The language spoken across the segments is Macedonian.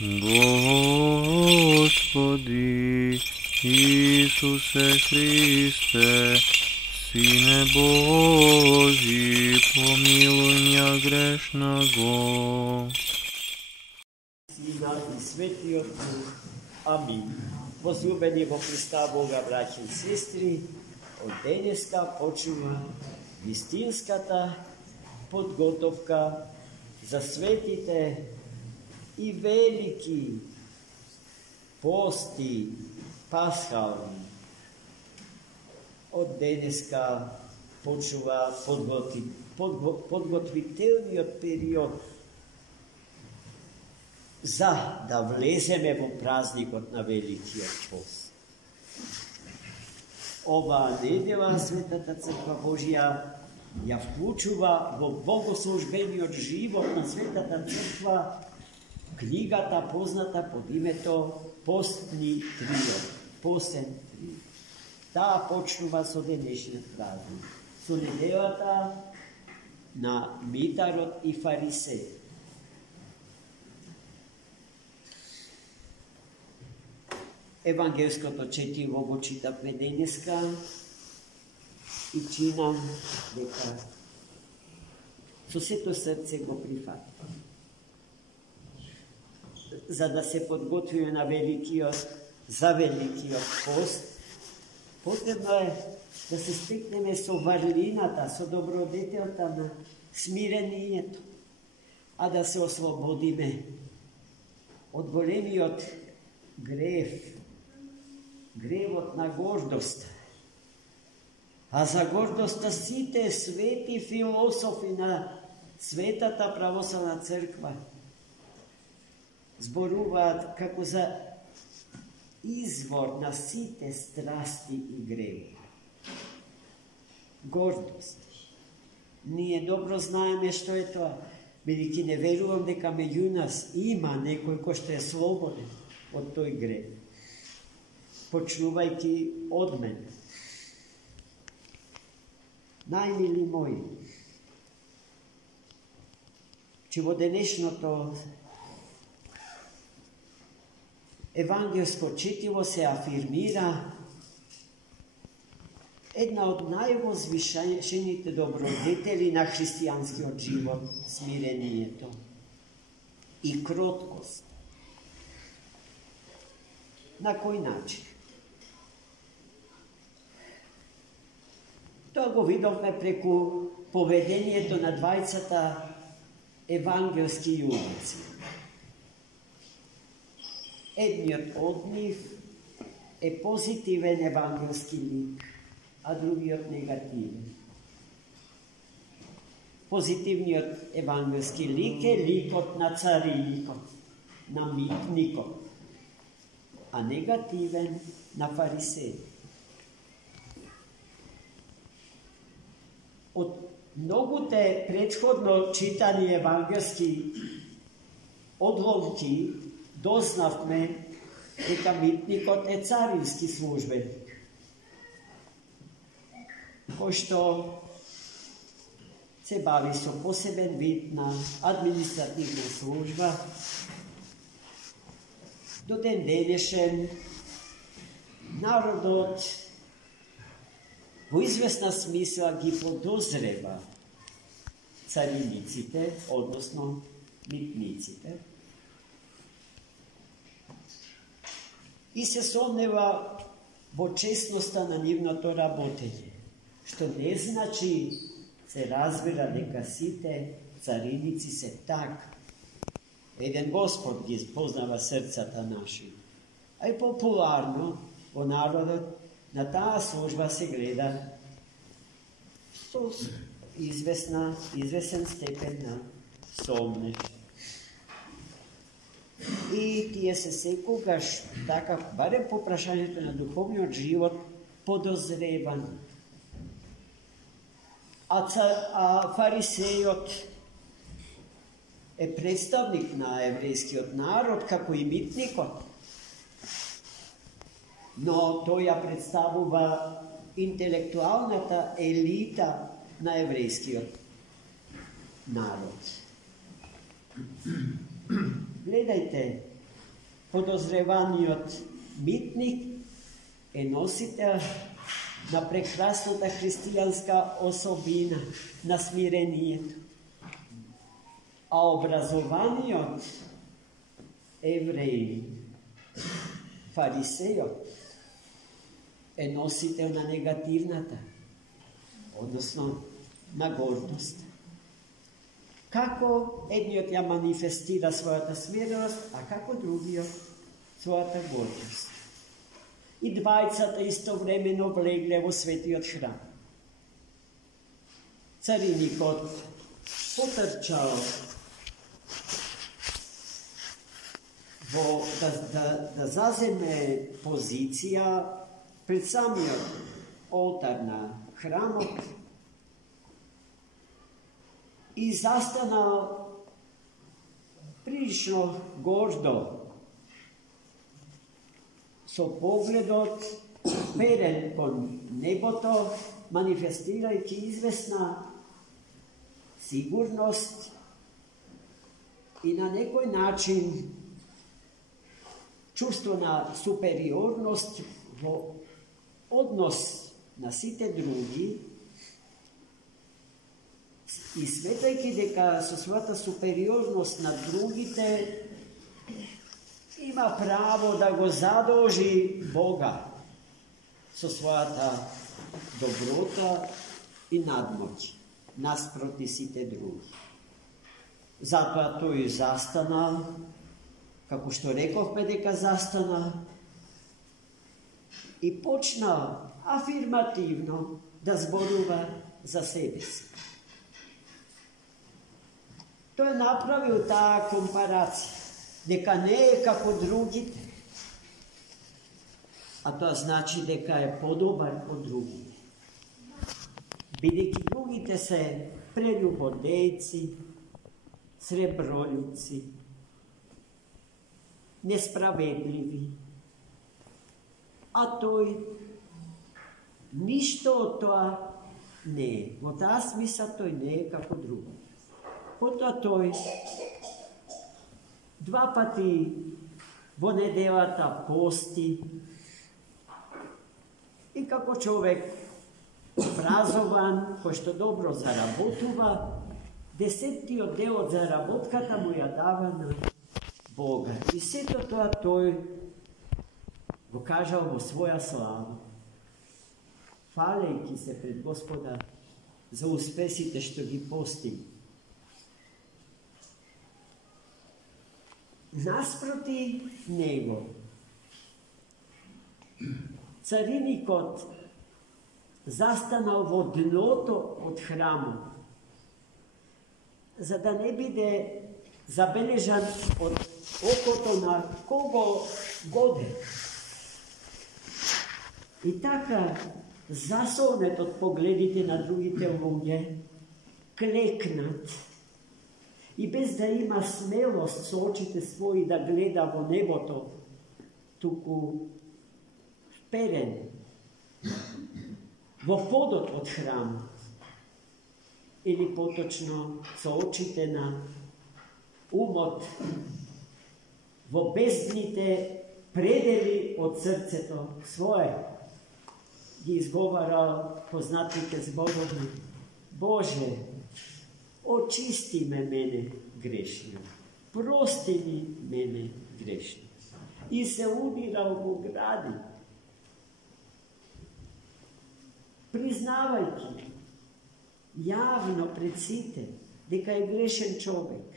Господи Исусе Христе, Сине Божий, помилуй меня грешного. Сина и Светиот Дух. Амин. Возлюбени во Христа Бога, браќи и сестри, од денеска почува вистинската подготовка за светите и велики пости пасхални. Од денеска почува подготвителниот период за да влеземе во празникот на Великиот пост. Ова недела Светата Црква Божија ја вклучува во богослужбениот живот на Светата Црква книгата позната под името Постни трио, Постен трио. Таа почнува со денешниот празник, со неделата на Митарот и Фарисеј. Евангелското четиво го читавме денеска и чинам дека со сето срце го прифатам. За да се подготвиме на за Великиот пост, потребно е да се стекнеме со варлината, со добродетелта на смирението, а да се ослободиме од големиот гревот на гордоста. А за гордоста сите свети философи на Светата православна црква зборуваат како за извор на сите страсти и греви. Гордост. Ние добро знаеме што е тоа, бидејќи не верувам дека меѓу нас има некој кој што е слободен од тој грев. Почнувајќи од мене. Најмили мои, че во денешното евангелско четиво се афирмира една од највозвишените добродетели на христијанскиот живот, смирението и кроткост. На кој начин? Тоа го видовме преку поведението на двајцата евангелски јуначи. Едниот од нив е позитивен евангелски лик, а другиот негативен. Позитивниот евангелски лик е ликот на цариникот, на митникот, а негативен на фарисеј. Од многуте предходно читани евангелски одломки дознавме дека митникот е царински службеник, кој што се бави со посебен вид на административна служба. До ден денешен народот во известна смисла ги подозрева цариниците, односно митниците, и се сомнева во честноста на нивното работење, што не значи се разбира дека сите цариници се така. Еден Господ ги познава срцата наши. А и популарно во народот на таа служба се гледа со известен степен на сомнеж. И тие се секогаш, така, барем по прашањето на духовниот живот, подозревани. А фарисејот е представник на еврејскиот народ, како и митникот, но тој ја представува интелектуалната елита на еврејскиот народ. Гледајте, подозреваниот митник е носител на прекрасната христијанска особина на смирението. А образованиот евреин, фарисејот, е носител на негативната, односно на гордост. Како едниот ја манифестира својата смиреност, а како другиот својата гордост. И двајцата истовремено влегле во светиот храм. Цариникот потрчал да заземе позиција пред самиот олтар на храмот и застанал прилично гордо, со погледот перен кон небото, манифестирајќи известна сигурност и на некој начин чувство на супериорност во однос на сите други, и сметајќи дека со својата супериорност на другите има право да го задолжи Бога со својата доброта и надмоќ наспроти сите други. Затоа тој застана, како што рековме дека застана, и почна афирмативно да зборува за себе си. Тој направил таа компарација, дека не е како другите, а тоа значи дека е подобар од другите. Бидејќи другите се прелюбодејци, сребролюци, несправедливи, а тој ништо од тоа не е. Во таа смисла тој не е како други. Потоа тој 2 пати во неделата пости и како човек образован, кој што добро заработува, 10-тиот дел од заработката му ја дава на Бога. И сето тоа тој го кажал во своја слава, фалејќи се пред Господа за успесите што ги постигна. Наспроти него, цариникот застанал во дното од храмот, за да не биде забележан од окото на кого годе. И така, засолнет од погледите на другите луѓе, клекнат, и без да има смелост со очите своји да гледа во небото, туку вперен во подот од храмот, или поточно со очите на умот во бездните предели од срцето свое, ги изговарал познатите зборови: Боже, очисти ме мене грешно, прости ми мене грешно. И се удирал во гради, признавајќи јавно пред сите дека е грешен човек,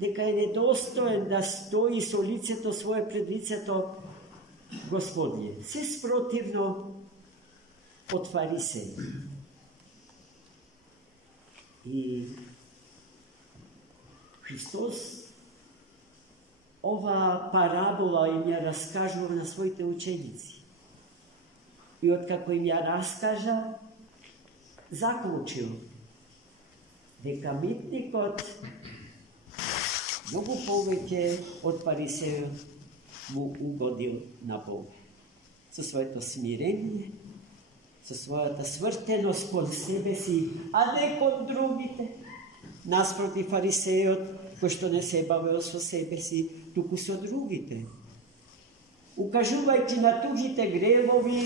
дека е недостоен да стои со лицето свое пред лицето Господие. Се спротивно од фарисеи. И Христос ова парабола им ја раскажува на своите ученици. И откако им ја раскажа, заклучил дека митникот многу повеќе од фарисејот му угодил на Бога. Со своето смирение, со својата свртеност кон себе си, а не кон другите. Наспроти фарисејот кој што не се бавел со себе си, туку со другите. Укажувајќи на тугите гревови,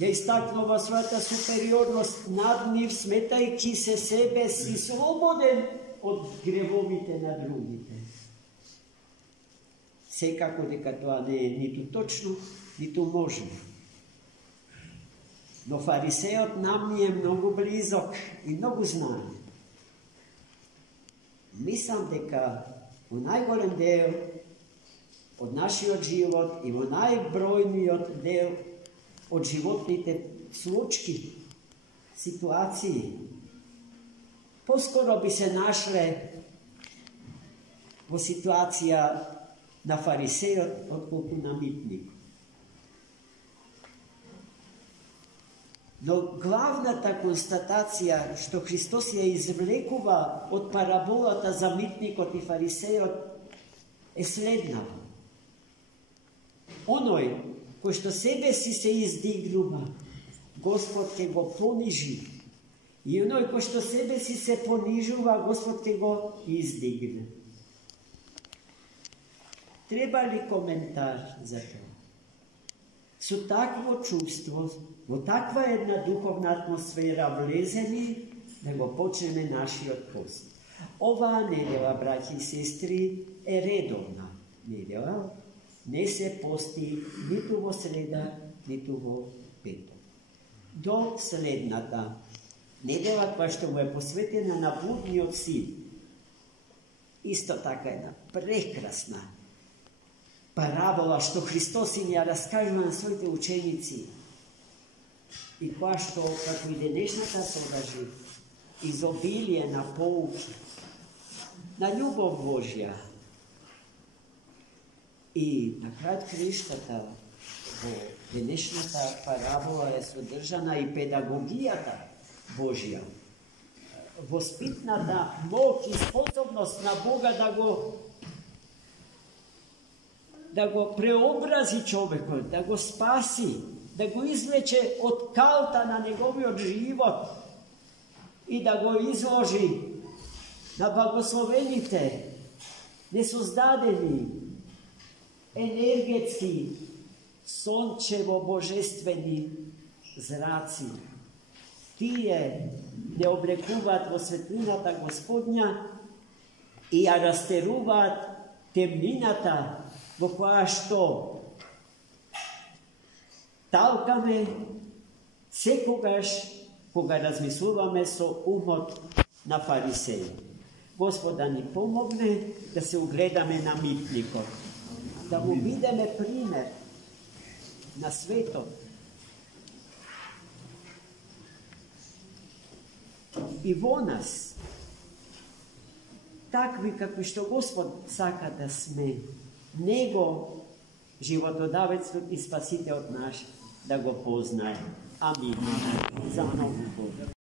ја истакнува својата супериорност над нив, сметајќи се себе си слободен од гревовите на другите. Секако дека тоа не е ниту точно, ниту можно. Но фарисеот нам ни е многу близок и многу знае. Мислам дека во најголем дел од нашиот живот и во најбројниот дел од животните случки, ситуации, поскоро би се нашле во ситуација на фарисеот отколку на митник. Но главната констатација што Христос ја извлекува од параболата за митникот и фарисеот е следнава. Оној кој што себе си се издигнува, Господ ќе го понижи. И оној кој што себе си се понижува, Господ ќе го издигне. Треба ли коментар за тоа? Со такво чувство, во таква една духовна атмосфера влезени, да го почнеме нашиот пост. Оваа недела, браќи и сестри, е редовна недела. Не се пости ниту во среда, ниту во петок. До следната недела, која што му е посветена на блудниот син. Исто така една прекрасна парабола што Христос им ја раскажува на своите ученици и која што, како и денешната содржи, изобилие на поуки, на љубов Божја. И на крај криштата во денешната парабола е содржана и педагогијата Божја. Воспитната моќ и способност на Бога да го преобрази човекот, да го спаси, да го извлече од калта на неговиот живот и да го изложи на благословените, несоздадени, енергетски, сончево божествени зраци. Тие не облекуваат во светлината Господња и ја растеруваат темнината во која што талкаме секогаш кога размислуваме со умот на фарисеи. Господ да ни помогне да се угледаме на митникот, да му бидеме пример на светот. И во нас, такви како што Господ сака да сме, Него, животодавецот и спасителот наш, да го познае. Амин. За многу Бога.